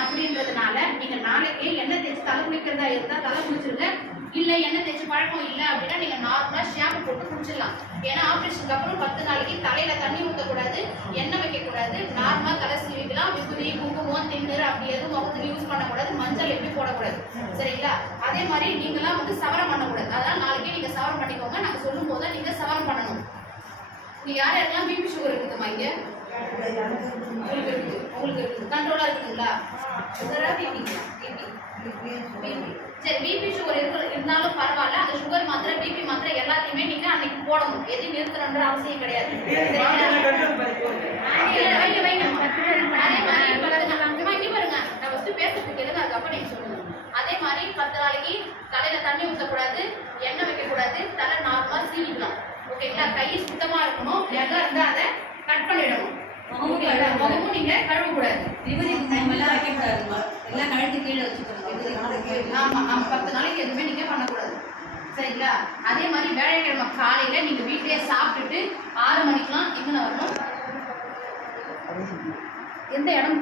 Operation அப்படின்றதுனால நீங்க நாளைக்கே எண்ணெய் தேய்ச்சி தலை குளிக்கிறதா இருந்தா தலை குளிச்சிருங்க. இல்ல எண்ணெய் தேய்ச்சி பழக்கம் இல்லை அப்படின்னா நீங்க நார்மலா ஷாம்பு போட்டு குளிச்சிடலாம். ஏன்னா ஆபரேஷனுக்கு அப்புறம் 10 நாளைக்கு தலையில தண்ணி ஊற்றக்கூடாது, எண்ணெய் வைக்கக்கூடாது, நார்மலா தலை சீவிக்கலாம். விபூதி, குங்குமம், திண்ணூறு அப்படி எதுவும் முகத்துக்கு யூஸ் பண்ணக்கூடாது, மஞ்சள் எப்படி போடக்கூடாது. சரிங்களா? அதே மாதிரி நீங்களாம் வந்து சவரம் பண்ணக்கூடாது. அதனால நாளைக்கே நீங்க சவரம் பண்ணிக்கோங்க. நாங்க சொல்லும் போது நீங்க சவரம் பண்ணணும். நீங்க யாரெல்லாம் பிபி சுகர் இருக்குதுமா? இங்க உங்களுக்கு இருக்குது, கண்ட்ரோலா இருக்குங்களா? சுகரா பிபிங்களா? சரி, பிபி சுகர் இருந்தாலும் பரவாயில்ல. அந்த சுகர் மாத்திரை, பிபி மாத்திரை எல்லாத்தையுமே நீங்க அன்னைக்கு போடணும். எதையும் நிறுத்தணுன்ற அவசியம் கிடையாது. அதுக்கப்புறம் நீங்க சொல்லுங்க. அதே மாதிரி 10 நாளைக்கு தலையில தண்ணி ஊற்றக்கூடாது, எண்ணெய் வைக்கக்கூடாது, தலை நார்மலா சீவிக்கலாம். ஓகேங்களா? கை சுத்தமா இருக்கணும். எங்க இருந்தா அதை கட் பண்ணிடணும். முகமும் நீங்க கழுவக்கூடாது. எல்லாம் வைக்கக்கூடாதுமா, எல்லாம் கழுத்து கீழே வச்சுக்கணும். ஆமா ஆமா, 10 நாளைக்கு எதுவுமே நீங்க பண்ணக்கூடாது. சரிங்களா? அதே மாதிரி வேலைக்கிழமை காலையில நீங்க வீட்லயே சாப்பிட்டுட்டு 6 மணிக்கெல்லாம் இங்க வரணும். எந்த இடம்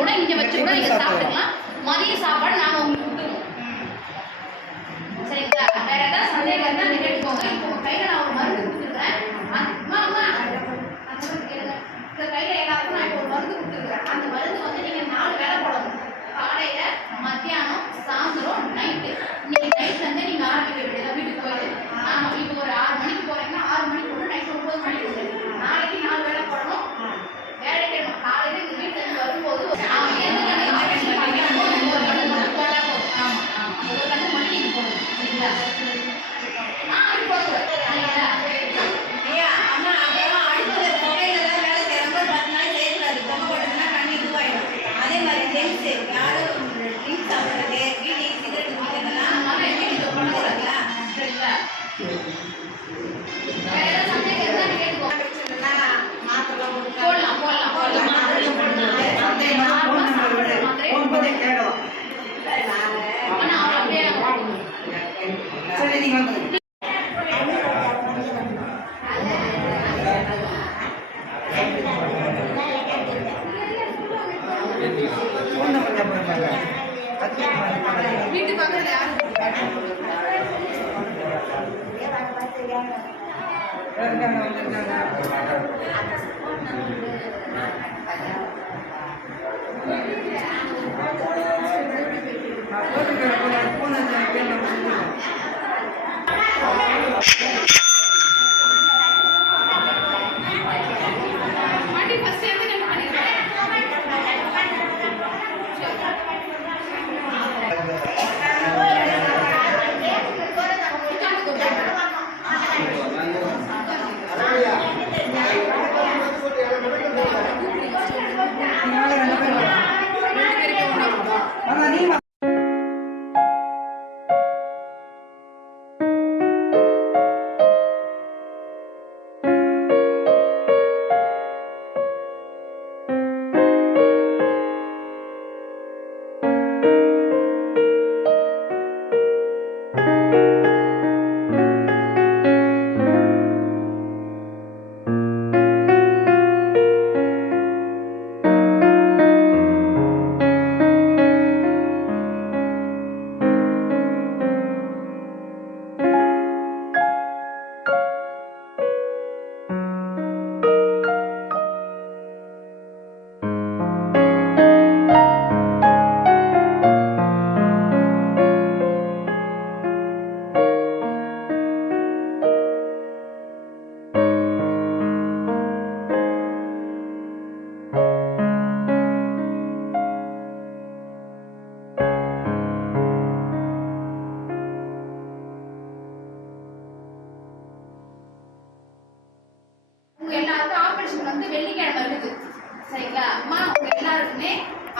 கூட இங்க வச்சு கூட நீங்க சாப்பிட்டுக்கலாம். மதிய சாப்பாடு நாங்க உங்களுக்கு கொடுத்துருவோம். சரிங்களா? வேற ஏதாவது சந்தேகம் இருந்தா நீங்க கேட்டுக்கோங்க. இப்போ உங்க கையில நான் ஒரு மருந்து கொடுத்துருக்கேன். இந்த கையில எல்லாருக்கும் நான் இப்போ ஒரு மருந்து கொடுத்துருக்கேன். அந்த மருந்து வந்து நீங்க 4 வேளை போடணும். காலையில, மத்தியானம், சாயந்தரம், நைட்டு. இன்னைக்கு நைட்ல இருந்து நீங்க ஆரம்பிக்க வேண்டியதா வீட்டுக்கு போயிட்டு. ஆமா, இப்போ ஒரு 6 மணிக்கு போறீங்கன்னா 6 மணிக்கு ஒன்று, நைட்டு 9 மணிக்கு ஒன்று. நாளைக்கு 4 வேளை போடணும். வேலைக்கிழமை காலையில இந்த வீட்டுல இருந்து வரும்போது ஒரு கண்ணு மட்டும் நீங்க போடணும். சரிங்களா? அப்படி போடக்கூடாது. வீட்டு பக்கத்துல யாரும் வெள்ளிக்கிழமை இருக்குது. சரிங்களா? அம்மா உங்க எல்லாருக்குமே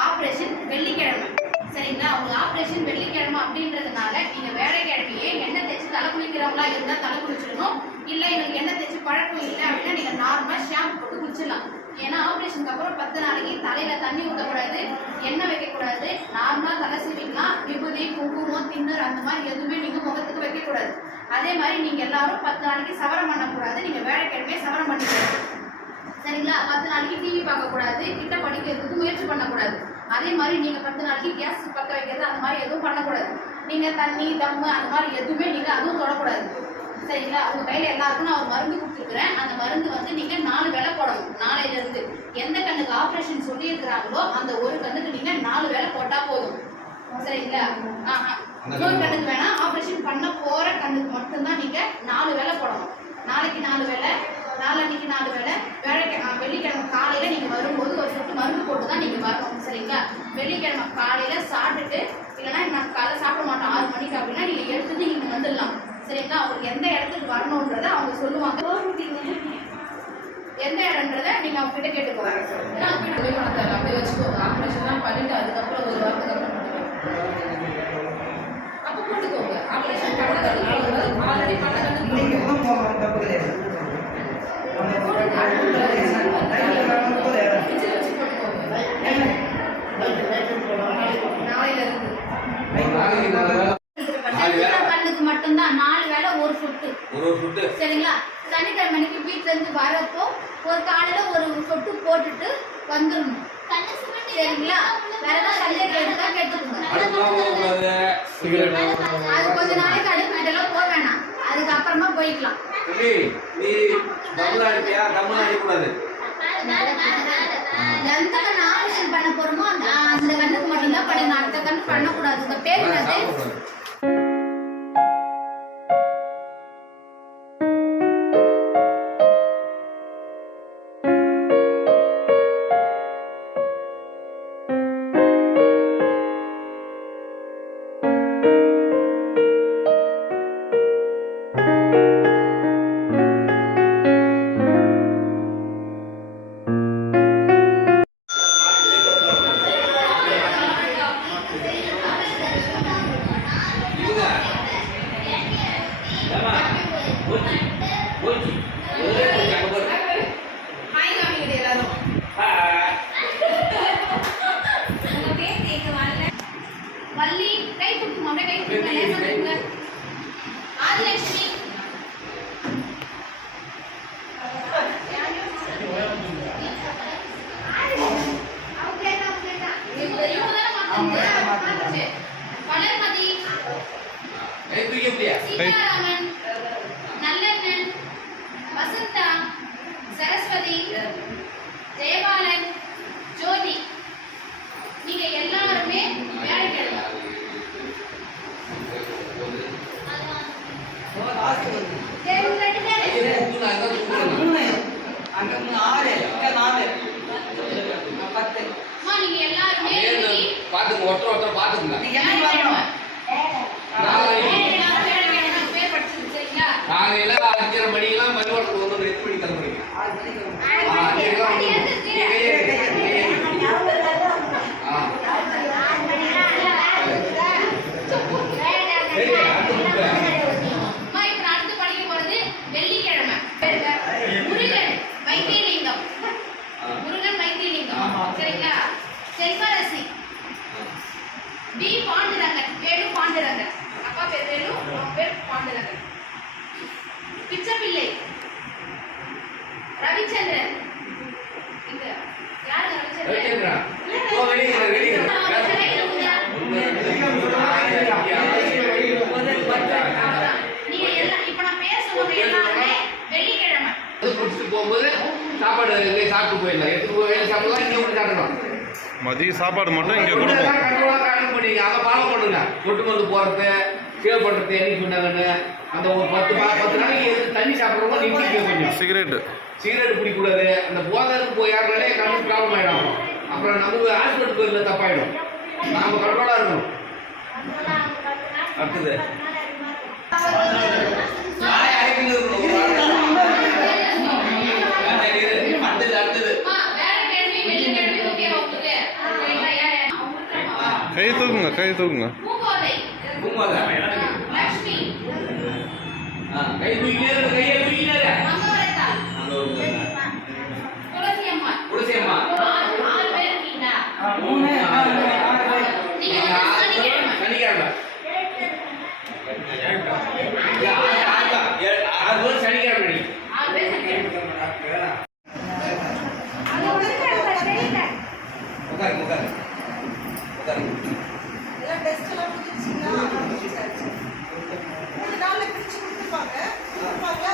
ஆபரேஷன் வெள்ளிக்கிழமை. சரிங்களா? உங்க ஆபரேஷன் வெள்ளிக்கிழமை அப்படின்றதுனால நீங்க வேலைக்கிழமையே எண்ணெய் தேய்ச்சி தலை குளிக்கிறவங்களா இருந்தா தலை குளிச்சிடணும். இல்ல எங்களுக்கு எண்ணெய் தேய்ச்சி பழக்கம் இல்லை அப்படின்னா நீங்க நார்மலா ஷாம்பு போட்டு குளிச்சிடலாம். ஏன்னா ஆபரேஷனுக்கு அப்புறம் 10 நாளைக்கு தலையில தண்ணி ஊற்றக்கூடாது, எண்ணெய் வைக்கக்கூடாது, நார்மலா தலை சீவிக்கலாம். விபூதி, குங்குமம், திண்ணூறு அந்த மாதிரி எதுவுமே நீங்க முகத்துக்கு வைக்கக்கூடாது. அதே மாதிரி நீங்க எல்லாரும் 10 நாளைக்கு சவரம் பண்ணக்கூடாது. நீங்க வேலைக்கிழமையே சவரம் பண்ணிக்கலாம். சரிங்களா? 10 நாளைக்கு டிவி பார்க்க கூடாது, கிட்ட படிக்க வைக்கிறதுக்கு முயற்சி பண்ணக்கூடாது. அதே மாதிரி நீங்க 10 நாளைக்கு கேஸ் பற்ற வைக்கிறது அந்த மாதிரி எதுவும் பண்ணக்கூடாது. நீங்க தண்ணி தம்மு அந்த மாதிரி எதுவுமே நீங்க அதுவும் தொடக்கூடாது. சரிங்களா? உங்க கையில எல்லாருக்கும் நான் ஒரு மருந்து கொடுத்துருக்குறேன். அந்த மருந்து வந்து நீங்க 4 வேளை போடணும். நாளையில இருந்து எந்த கண்ணுக்கு ஆப்ரேஷன் சொல்லி இருக்கிறாங்களோ அந்த ஒரு கண்ணுக்கு நீங்க 4 வேளை போட்டா போதும். சரிங்களா? இன்னொரு கண்ணுக்கு வேணா, ஆப்ரேஷன் பண்ண போற கண்ணுக்கு மட்டும்தான் நீங்க 4 வேளை போடணும். நாளைக்கு 4 வேளை, நாளன்னைக்கு 4 வேளை, வெள்ளிக்கிழமை காலையில நீங்க வரும்போது ஒரு சொட்டு மருந்து போட்டு தான் நீங்க வரணும். சரிங்களா? வெள்ளிக்கிழமை காலையில சாப்பிட்டுட்டு, இல்லைன்னா நான் காலைல சாப்பிட மாட்டோம் 6 மணிக்கு அப்படின்னா நீங்க எடுத்துட்டு நீங்க வந்துடலாம். சரிங்களா? அவங்களுக்கு எந்த இடத்துக்கு வரணுன்றத அவங்க சொல்லுவாங்க. எந்த இடம்ன்றத நீங்க அவங்க கிட்ட கேட்டு போறாங்க. அப்படியே வச்சுக்கோங்க. ஆப்ரேஷன்லாம் பண்ணிட்டு அதுக்கப்புறம் ஒரு வாரத்துக்கு அப்புறம் அப்போ போட்டுக்கோங்க. ஆப்ரேஷன் பண்ணது ஆல்ரெடி பண்ணது கண்ணுக்கு மட்டும்தான் 4 வேளை ஒரு சொட்டு. சரிங்களா? சனிக்கிழமைக்கு வீட்டுல இருந்து வரப்போ ஒரு காலையில ஒரு சொட்டு போட்டுட்டு வந்துடணும். சரிங்களா? வேற ஏதாவது சந்தேகம் தான் கேட்டுக்கோங்க. அது கொஞ்ச நாளைக்கு அடுப்பு போக வேணாம், அதுக்கப்புறமா போய்க்கலாம். எந்த கண்ணு ஆப்ரேஷன் பண்ண போறோமோ அந்த கண்ணுக்கு மட்டும்தான் பண்ணணும். அடுத்த கண்ணு பண்ணக்கூடாது. உங்க பேர் என்னது? வள்ளி கை கொடுத்துங்க. அப்படியே கை கொடுங்க. லேசா கொடுங்க. ஆதிலட்சுமி வளர்மதி சீதாராமன் நல்லண்ணன் வசந்தா சரஸ்வதி ஜெயபாலன் ஜோதி நீங்க எல்லாருமே வேலைக்கு காலையில 5:30 மணிக்கெல்லாம் மறுவாடத்துக்கு வந்து 8 மணிக்கு கிளம்புறீங்க. அடுத்து படிக்க போறது வெள்ளிக்கிழமை. முருகன் வைத்தியலிங்கம். சரிங்களா? செல்வரசி பி பாண்டுரங்கன். வேலு பாண்டுரங்கன். அப்பா பேர் வேலு, பேர் பாண்டுரங்கன். பிச்சப்பிள்ளை ரவிச்சந்திரன். இங்க யாரு ரவிச்சந்திரன்? நீங்க எல்லாம் இப்ப நான் பேர் சொல்றது எல்லாமே வெள்ளிக்கிழமை போகும்போது சாப்பாடு சாப்பிட்டு போயிடலாம். எடுத்து போய் சாப்பிடலாம். இங்க மட்டும் சாப்பிடலாம். மதிய சாப்பாடு மட்டும் இங்க கொடுப்போம். அதை ஃபாலோ பண்ணுங்க. கொட்டு மருந்து போறது, சேவ் பண்றது, என்னைக்கு சொன்னாங்கன்னு அந்த ஒரு 10 நாளைக்கு தண்ணி சாப்பிட்றவங்க நிறுத்திக்க. கொஞ்சம் சிகரெட் பிடிக்கூடாது. அந்த போதைக்கு போய் யாருனாலே கண்ணு ப்ராப்ளம் ஆகிடும். அப்புறம் நமக்கு ஹாஸ்பிட்டல் போயிருந்தா தப்பாயிடும். நாம கண்ட்ரோலா இருக்கணும். அடுத்தது கை தூக்குங்க. கை தூக்கினே துளசி அம்மா சனிக்கிழமை சனிக்கிழமை உட்காருங்க உட்காருங்க உட்காருங்க. எல்லாம் டெஸ்ட் எல்லாம் முடிஞ்சிருச்சுங்களா? சரி, சரி. 3 நாள்ல பிரிச்சு கொடுத்துருப்பாங்க. கொடுத்துருப்பாங்களா?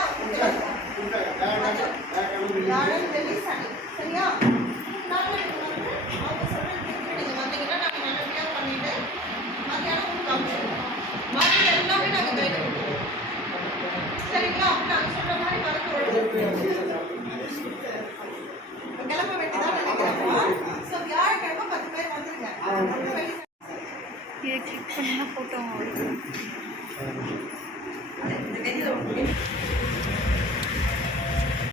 வியாழன், வெள்ளி, சனி. சரியா? 3 நாள்ல நீங்க வந்து அவங்க சொல்றது கேட்டு நீங்க வந்தீங்கன்னா நாங்க நல்லபடியா பண்ணிட்டு மத்தியானம் உங்களுக்கு அனுப்பிச்சிடுவோம். மருந்து எல்லாமே நாங்க கையில கொடுத்துருவோம். சரிங்களா? அப்ப நாங்க சொல்ற மாதிரி மருந்து கிளம்ப வேண்டியதான் நினைக்கிறேன். ஸோ வியாழக்கிழமை 10 பேர் வந்துருங்க. இதை கிளிக் பண்ணா போட்டோ இந்த வெளியில